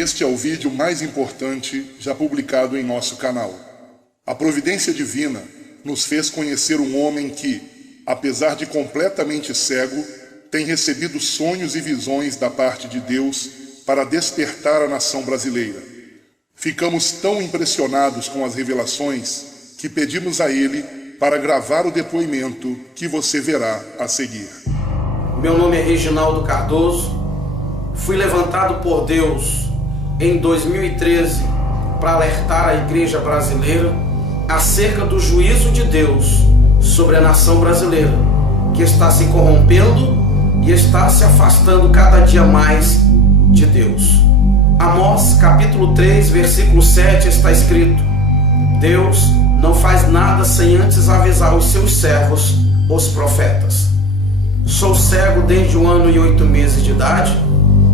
Este é o vídeo mais importante já publicado em nosso canal. A providência divina nos fez conhecer um homem que, apesar de completamente cego, tem recebido sonhos e visões da parte de Deus para despertar a nação brasileira. Ficamos tão impressionados com as revelações que pedimos a ele para gravar o depoimento que você verá a seguir. Meu nome é Reginaldo Cardoso. Fui levantado por Deus em 2013 para alertar a igreja brasileira acerca do juízo de Deus sobre a nação brasileira, que está se corrompendo e está se afastando cada dia mais de Deus. Amós capítulo 3, versículo 7 está escrito: Deus não faz nada sem antes avisar os seus servos, os profetas. Sou cego desde 1 ano e 8 meses de idade,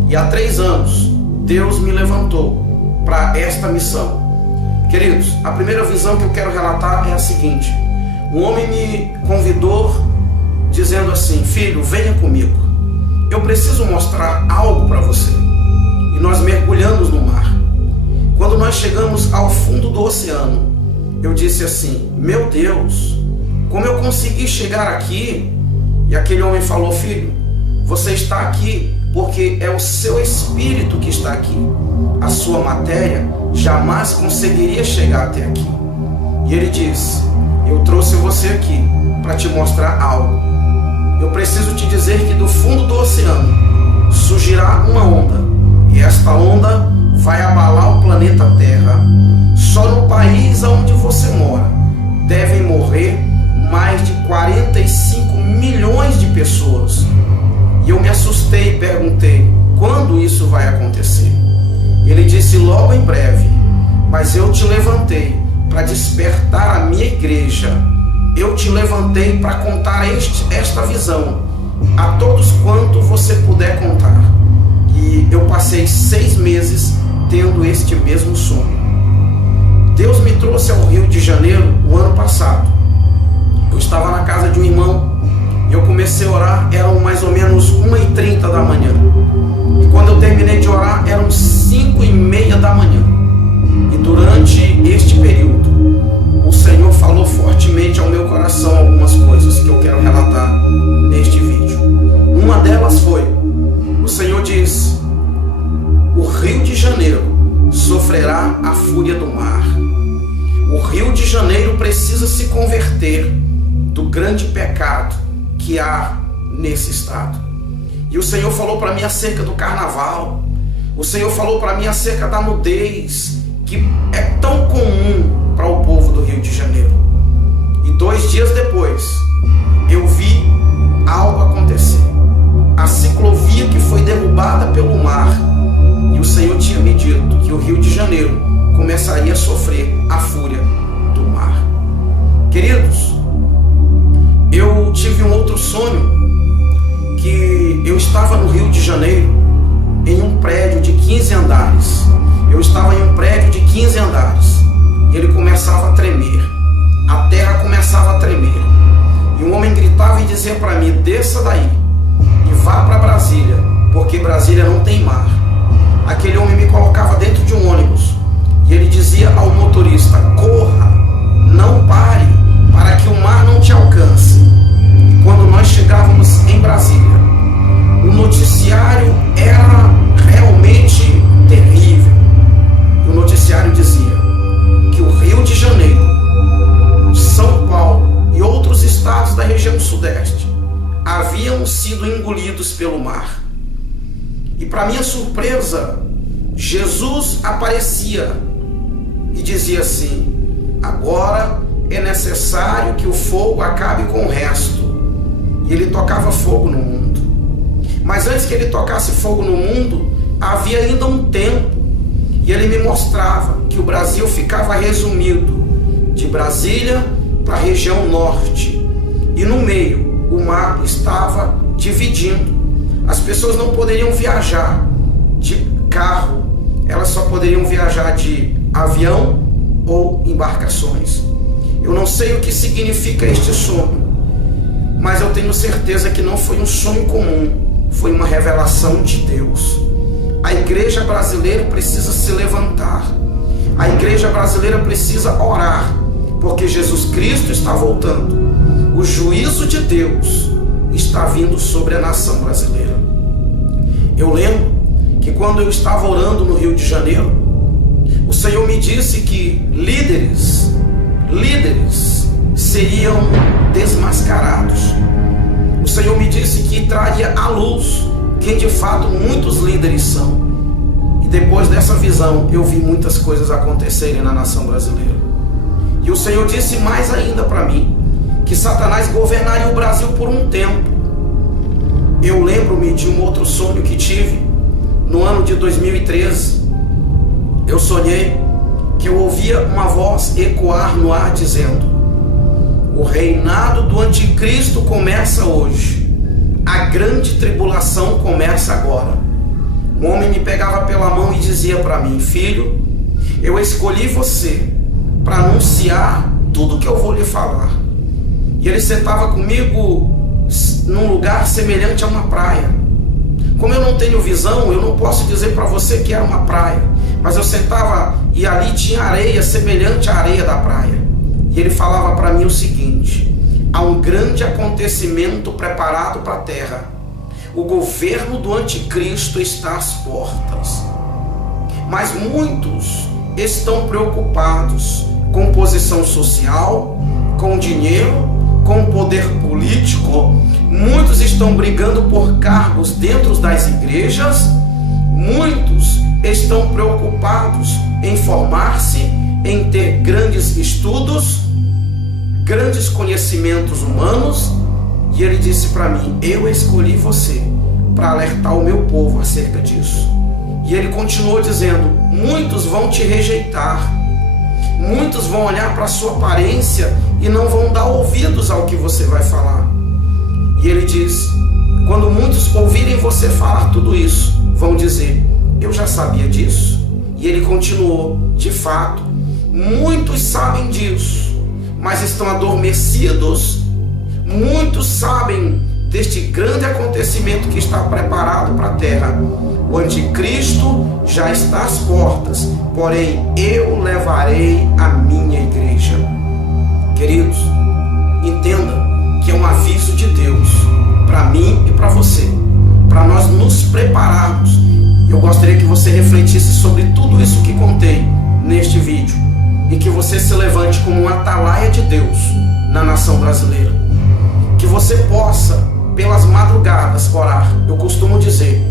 e há 3 anos Deus me levantou para esta missão. Queridos, a primeira visão que eu quero relatar é a seguinte: um homem me convidou dizendo assim: filho, venha comigo, eu preciso mostrar algo para você. E nós mergulhamos no mar. Quando nós chegamos ao fundo do oceano, eu disse assim: meu Deus, como eu consegui chegar aqui? E aquele homem falou: filho, você está aqui porque é o seu espírito que está aqui. A sua matéria jamais conseguiria chegar até aqui. E ele disse: eu trouxe você aqui para te mostrar algo. Eu preciso te dizer que do fundo do oceano surgirá uma onda, e esta onda vai abalar o planeta Terra. Só no país onde você mora devem morrer mais de 45 milhões de pessoas. E eu me assustei e perguntei: quando isso vai acontecer? Ele disse: logo em breve. Mas eu te levantei para despertar a minha igreja. Eu te levantei para contar esta visão a todos quanto você puder contar. E eu passei 6 meses tendo este mesmo sonho. Deus me trouxe ao Rio de Janeiro o ano passado. Eu estava na casa de um irmão e eu comecei a orar, eram mais ou menos 1h30 da manhã. E quando eu terminei de orar, eram 5h30 da manhã. E durante este período, o Senhor falou fortemente ao meu coração algumas coisas que eu quero relatar neste vídeo. Uma delas foi: o Senhor diz, o Rio de Janeiro sofrerá a fúria do mar. O Rio de Janeiro precisa se converter do grande pecado que há nesse estado. E o Senhor falou para mim acerca do carnaval. O Senhor falou para mim acerca da nudez, que é tão comum para o povo do Rio de Janeiro. E 2 dias depois, eu vi algo acontecer. A ciclovia que foi derrubada pelo mar. E o Senhor tinha me dito que o Rio de Janeiro começaria a sofrer a fúria do mar. Queridos, eu tive um outro sonho, que eu estava no Rio de Janeiro, em um prédio de 15 andares. Eu estava em um prédio de 15 andares, e ele começava a tremer. A terra começava a tremer. E um homem gritava e dizia para mim: desça daí e vá para Brasília, porque Brasília não tem mar. Aquele homem me colocava dentro de um ônibus, e ele dizia ao motorista: corra, não pare, para que o mar não te alcance. E quando nós chegávamos em Brasília, o noticiário era realmente terrível. E o noticiário dizia que o Rio de Janeiro, São Paulo e outros estados da região sudeste haviam sido engolidos pelo mar. E para minha surpresa, Jesus aparecia e dizia assim: agora é necessário que o fogo acabe com o resto. E ele tocava fogo no mundo. Mas antes que ele tocasse fogo no mundo, havia ainda um tempo. E ele me mostrava que o Brasil ficava resumido de Brasília para a região norte. E no meio, o mar estava dividindo. As pessoas não poderiam viajar de carro, elas só poderiam viajar de avião ou embarcações. Eu não sei o que significa este sonho, mas eu tenho certeza que não foi um sonho comum, foi uma revelação de Deus. A igreja brasileira precisa se levantar. A igreja brasileira precisa orar, porque Jesus Cristo está voltando. O juízo de Deus está vindo sobre a nação brasileira. Eu lembro que quando eu estava orando no Rio de Janeiro, o Senhor me disse que líderes seriam desmascarados. O Senhor me disse que traria à luz quem de fato muitos líderes são. E depois dessa visão, eu vi muitas coisas acontecerem na nação brasileira. E o Senhor disse mais ainda para mim, que Satanás governaria o Brasil por um tempo. Eu lembro-me de um outro sonho que tive no ano de 2013. Eu sonhei que eu ouvia uma voz ecoar no ar dizendo: o reinado do anticristo começa hoje. A grande tribulação começa agora. Um homem me pegava pela mão e dizia para mim: filho, eu escolhi você para anunciar tudo que eu vou lhe falar. E ele sentava comigo num lugar semelhante a uma praia. Como eu não tenho visão, eu não posso dizer para você que era uma praia, mas eu sentava e ali tinha areia semelhante à areia da praia. E ele falava para mim o seguinte: há um grande acontecimento preparado para a terra. O governo do anticristo está às portas. Mas muitos estão preocupados com posição social, com dinheiro, com poder político. Muitos estão brigando por cargos dentro das igrejas. Muitos estão preocupados em formar-se, em ter grandes estudos, grandes conhecimentos humanos. E ele disse para mim: eu escolhi você para alertar o meu povo acerca disso. E ele continuou dizendo: muitos vão te rejeitar, muitos vão olhar para a sua aparência e não vão dar ouvidos ao que você vai falar. E ele diz: quando muitos ouvirem você falar tudo isso, vão dizer: eu já sabia disso. E ele continuou: de fato, muitos sabem disso, mas estão adormecidos. Muitos sabem deste grande acontecimento que está preparado para a terra. O anticristo já está às portas, porém eu levarei a minha igreja. Queridos, entenda que é um aviso de Deus para mim e para você, para nós nos prepararmos. Eu gostaria que você refletisse sobre tudo isso que contei neste vídeo e que você se levante como um atalaia de Deus na nação brasileira. Que você possa, pelas madrugadas, orar. Eu costumo dizer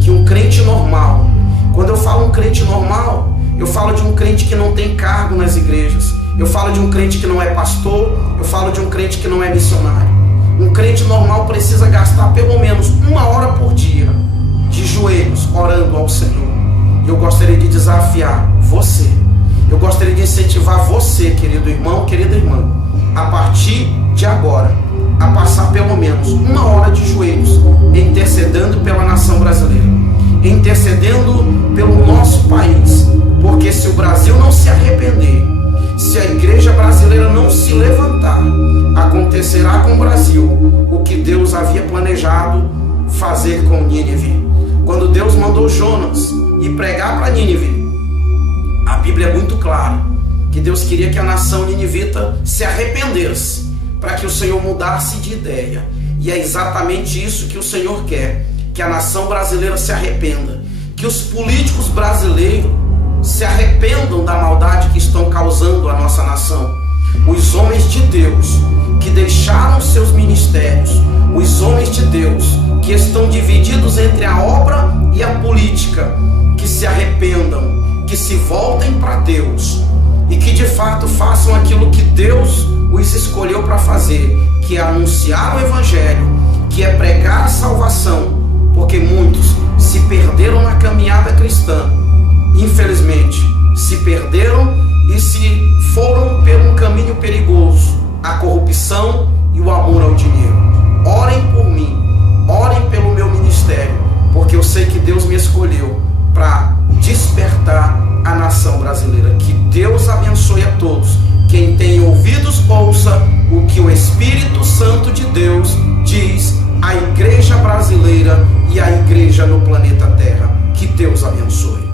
que um crente normal, quando eu falo um crente normal, eu falo de um crente que não tem cargo nas igrejas, eu falo de um crente que não é pastor, eu falo de um crente que não é missionário. Um crente normal precisa gastar pelo menos 1 hora por dia de joelhos orando ao Senhor. Eu gostaria de desafiar você, eu gostaria de incentivar você, querido irmão, querida irmã, a partir de agora, a passar pelo menos 1 hora de joelhos, intercedendo pela nação brasileira, intercedendo pelo nosso país, porque se o Brasil não se arrepender, se a igreja brasileira não se levantar, acontecerá com o Brasil o que Deus havia planejado fazer com Nínive. Quando Deus mandou Jonas ir pregar para Nínive, a Bíblia é muito clara que Deus queria que a nação ninivita se arrependesse, para que o Senhor mudasse de ideia. E é exatamente isso que o Senhor quer, que a nação brasileira se arrependa, que os políticos brasileiros se arrependam da maldade que estão causando à nossa nação. Os homens de Deus que deixaram seus ministérios, os homens de Deus que estão divididos entre a obra e a política, que se arrependam, que se voltem para Deus e que de fato façam aquilo que Deus os escolheu para fazer, que é anunciar o Evangelho, que é pregar a salvação, porque muitos se perderam na caminhada cristã, infelizmente se perderam e se foram por um caminho perigoso, a corrupção e o amor ao dinheiro. Orem por mim, orem pelo meu ministério, porque eu sei que Deus me escolheu para despertar a nação brasileira. Que Deus abençoe a todos. Quem tem ouvidos, ouça o que o Espírito Santo de Deus diz à igreja brasileira e à igreja no planeta Terra. Que Deus Deus abençoe.